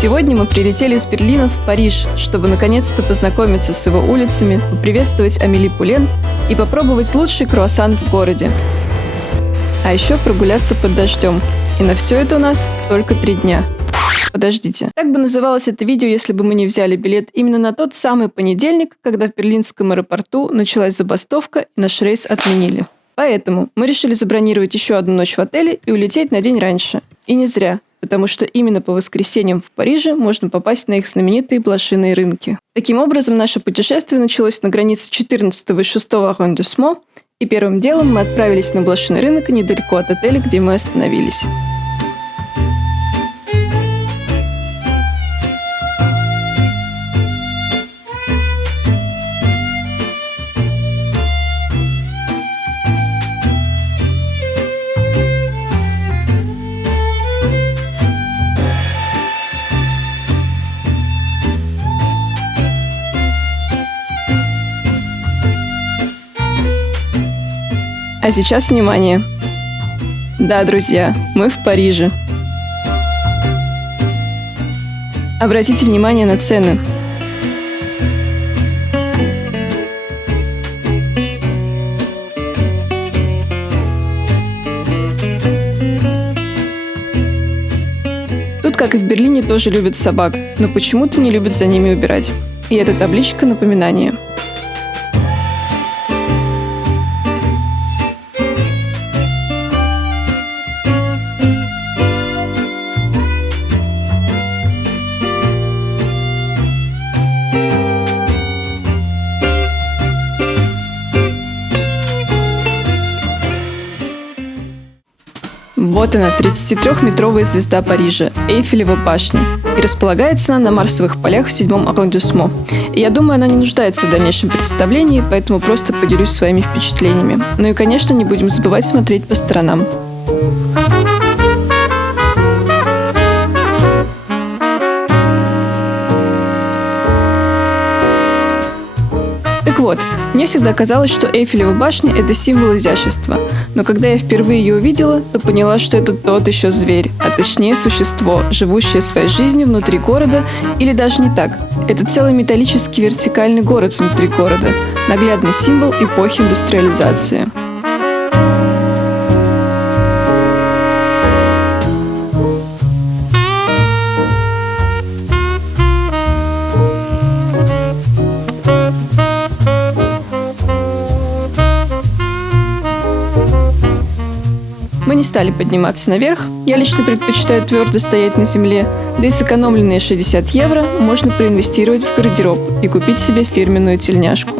Сегодня мы прилетели из Берлина в Париж, чтобы наконец-то познакомиться с его улицами, поприветствовать Амели Пулен и попробовать лучший круассан в городе. А еще прогуляться под дождем. И на все это у нас только 3 дня. Подождите. Как бы называлось это видео, если бы мы не взяли билет именно на тот самый понедельник, когда в берлинском аэропорту началась забастовка и наш рейс отменили? Поэтому мы решили забронировать еще одну ночь в отеле и улететь на день раньше. И не зря, потому что именно по воскресеньям в Париже можно попасть на их знаменитые блошиные рынки. Таким образом, наше путешествие началось на границе 14 и 6 аррondissement, и первым делом мы отправились на блошиный рынок недалеко от отеля, где мы остановились. А сейчас внимание! Да, друзья, мы в Париже. Обратите внимание на цены. Тут, как и в Берлине, тоже любят собак, но почему-то не любят за ними убирать. И эта табличка — напоминание. Вот она, 33-метровая звезда Парижа, Эйфелева башня. И располагается она на Марсовых полях в 7 аррondissement. И я думаю, она не нуждается в дальнейшем представлении, поэтому просто поделюсь своими впечатлениями. Ну и, конечно, не будем забывать смотреть по сторонам. Так вот, мне всегда казалось, что Эйфелева башня – это символ изящества. Но когда я впервые ее увидела, то поняла, что это тот еще зверь, а точнее существо, живущее своей жизнью внутри города, или даже не так. Это целый металлический вертикальный город внутри города, наглядный символ эпохи индустриализации. Мы не стали подниматься наверх, я лично предпочитаю твердо стоять на земле, да и сэкономленные 60 евро можно проинвестировать в гардероб и купить себе фирменную тельняшку.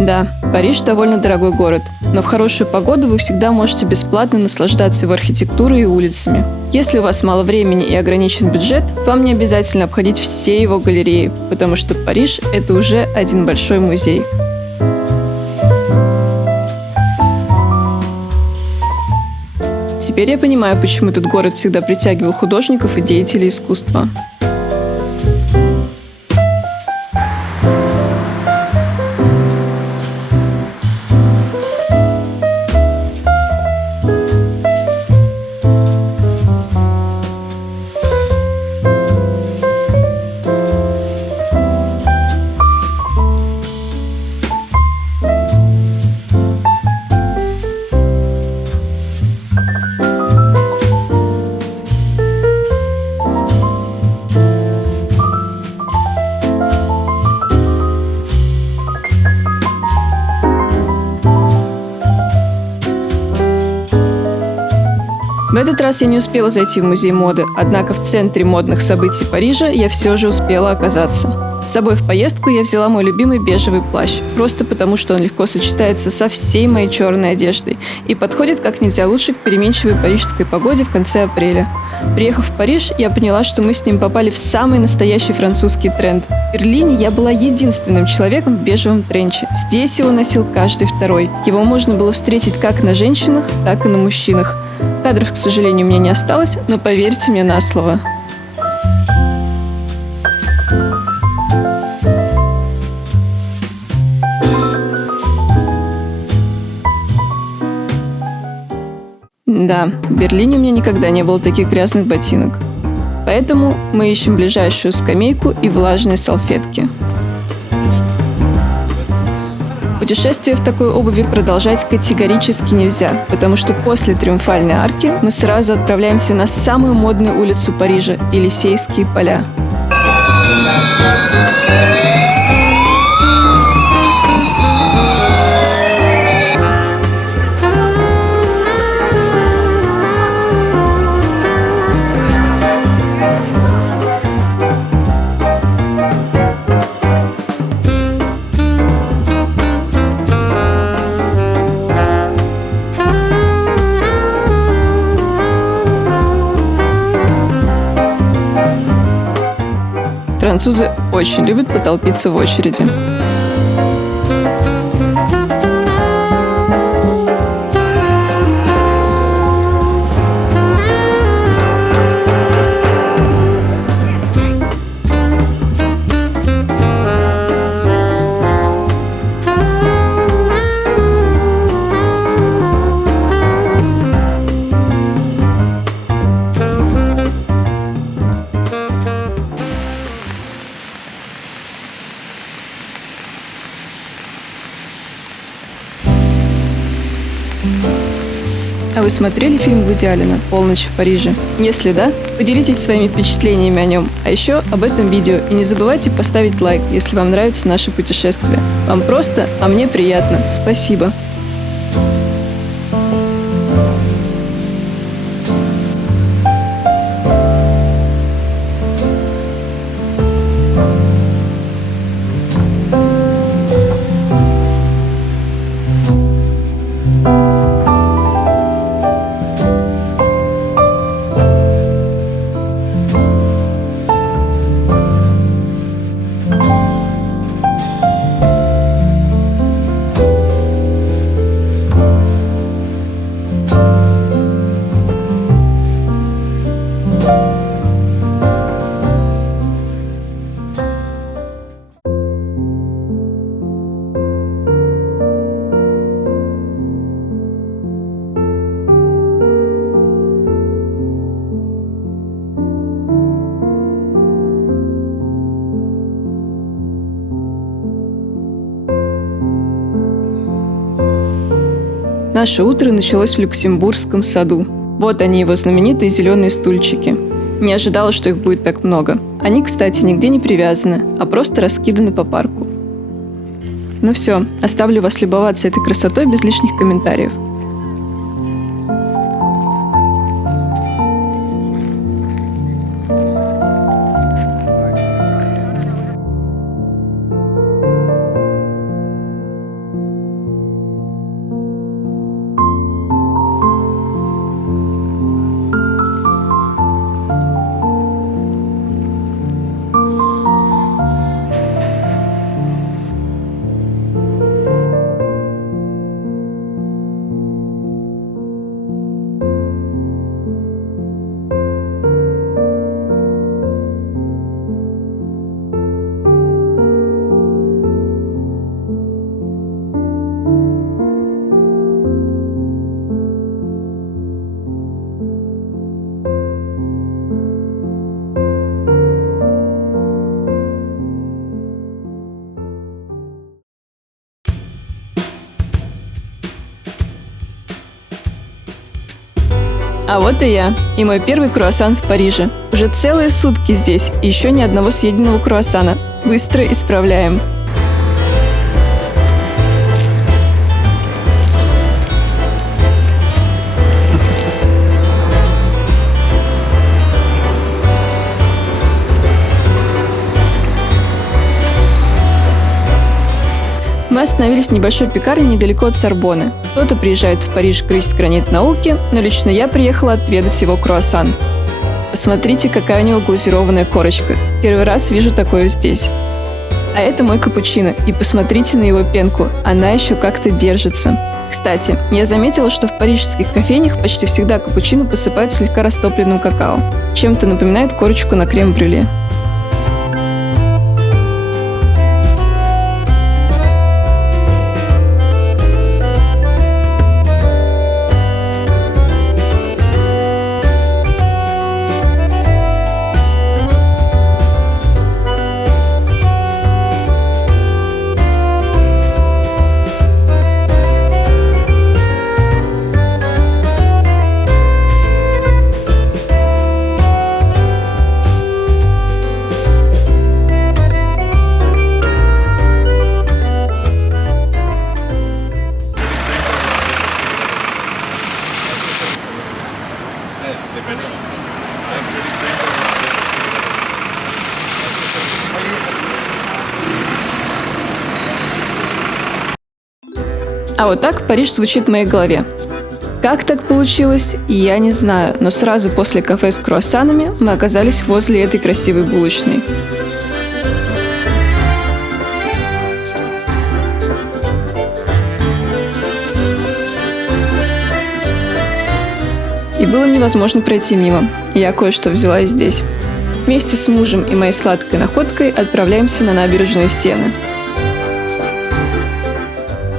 Да, Париж довольно дорогой город, но в хорошую погоду вы всегда можете бесплатно наслаждаться его архитектурой и улицами. Если у вас мало времени и ограничен бюджет, вам не обязательно обходить все его галереи, потому что Париж – это уже один большой музей. Теперь я понимаю, почему этот город всегда притягивал художников и деятелей искусства. В этот раз я не успела зайти в музей моды, однако в центре модных событий Парижа я все же успела оказаться. С собой в поездку я взяла мой любимый бежевый плащ, просто потому что он легко сочетается со всей моей черной одеждой и подходит как нельзя лучше к переменчивой парижской погоде в конце апреля. Приехав в Париж, я поняла, что мы с ним попали в самый настоящий французский тренд. В Берлине я была единственным человеком в бежевом тренче. Здесь его носил каждый второй. Его можно было встретить как на женщинах, так и на мужчинах. Кадров, к сожалению, у меня не осталось, но поверьте мне на слово. Да, в Берлине у меня никогда не было таких грязных ботинок. Поэтому мы ищем ближайшую скамейку и влажные салфетки. Путешествие в такой обуви продолжать категорически нельзя, потому что после Триумфальной арки мы сразу отправляемся на самую модную улицу Парижа – Елисейские поля. Французы очень любят потолпиться в очереди. А вы смотрели фильм Вуди Аллена «Полночь в Париже»? Если да, поделитесь своими впечатлениями о нем, а еще об этом видео. И не забывайте поставить лайк, если вам нравится наше путешествие. Вам просто, а мне приятно. Спасибо. Наше утро началось в Люксембургском саду. Вот они, его знаменитые зеленые стульчики. Не ожидала, что их будет так много. Они, кстати, нигде не привязаны, а просто раскиданы по парку. Ну все, оставлю вас любоваться этой красотой без лишних комментариев. А вот и я, и мой первый круассан в Париже. Уже целые сутки здесь, и еще ни одного съеденного круассана. Быстро исправляем. остановились в небольшой пекарне недалеко от Сорбонны. Кто-то приезжает в Париж грызть гранит науки, но лично я приехала отведать его круассан. Посмотрите, какая у него глазированная корочка. Первый раз вижу такое здесь. А это мой капучино, и посмотрите на его пенку, она еще как-то держится. Кстати, я заметила, что в парижских кофейнях почти всегда капучино посыпают слегка растопленным какао. Чем-то напоминает корочку на крем-брюле. А вот так Париж звучит в моей голове. Как так получилось, я не знаю, но сразу после кафе с круассанами мы оказались возле этой красивой булочной. И было невозможно пройти мимо. Я кое-что взяла и здесь. Вместе с мужем и моей сладкой находкой отправляемся на набережную Сены.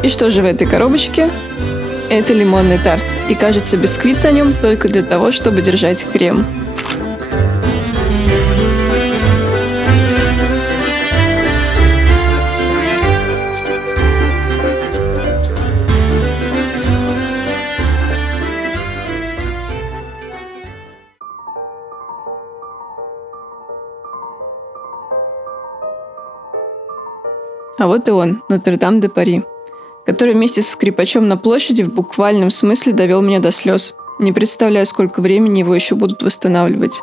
И что же в этой коробочке? Это лимонный тарт. И кажется, бисквит на нем только для того, чтобы держать крем. А вот и он, Нотр-Дам-де-Пари, который вместе со скрипачом на площади в буквальном смысле довел меня до слез. Не представляю, сколько времени его еще будут восстанавливать.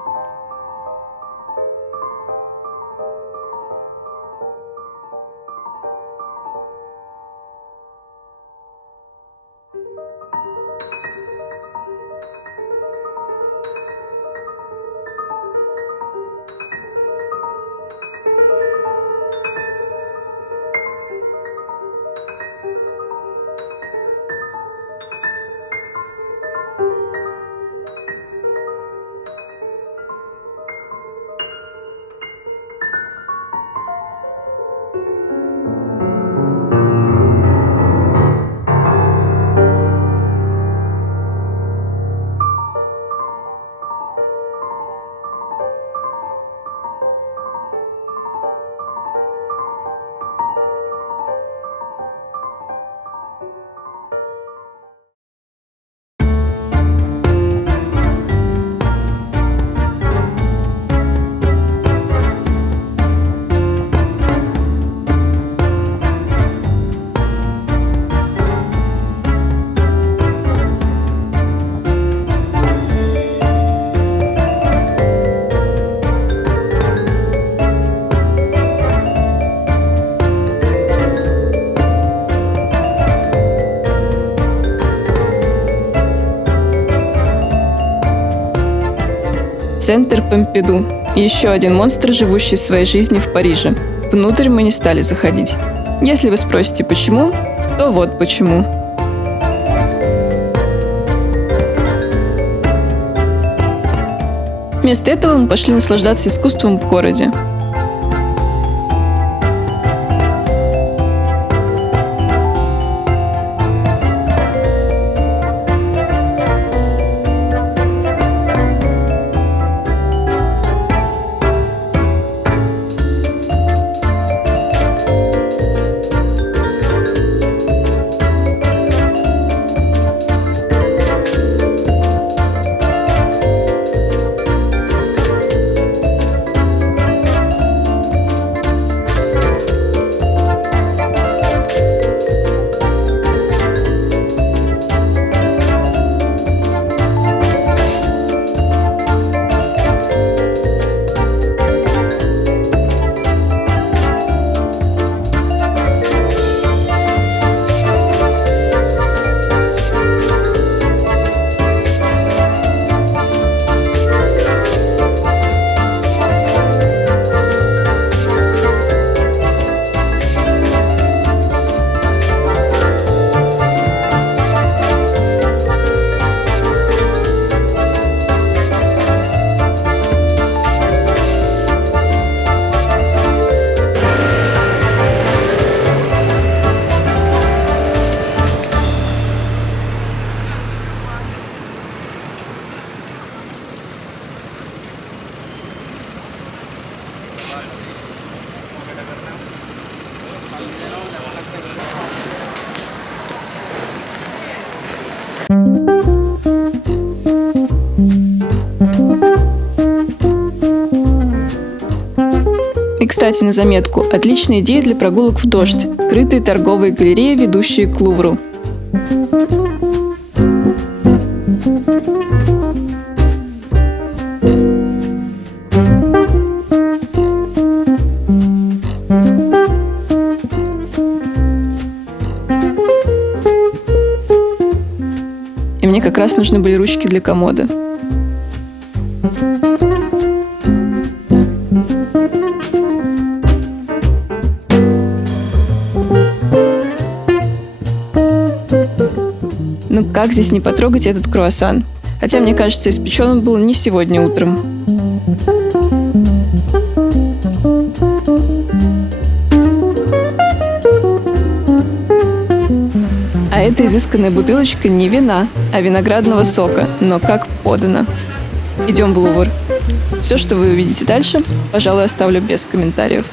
Центр Помпиду. Еще один монстр, живущий своей жизнью в Париже. Внутрь мы не стали заходить. Если вы спросите почему, то вот почему. Вместо этого мы пошли наслаждаться искусством в городе. кстати, на заметку, отличная идея для прогулок в дождь. Крытые торговые галереи, ведущие к Лувру. И мне как раз нужны были ручки для комода. Ну как здесь не потрогать этот круассан? Хотя, мне кажется, испечен он был не сегодня утром. А эта изысканная бутылочка не вина, а виноградного сока, но как подано. Идем в Лувр. Все, что вы увидите дальше, пожалуй, оставлю без комментариев.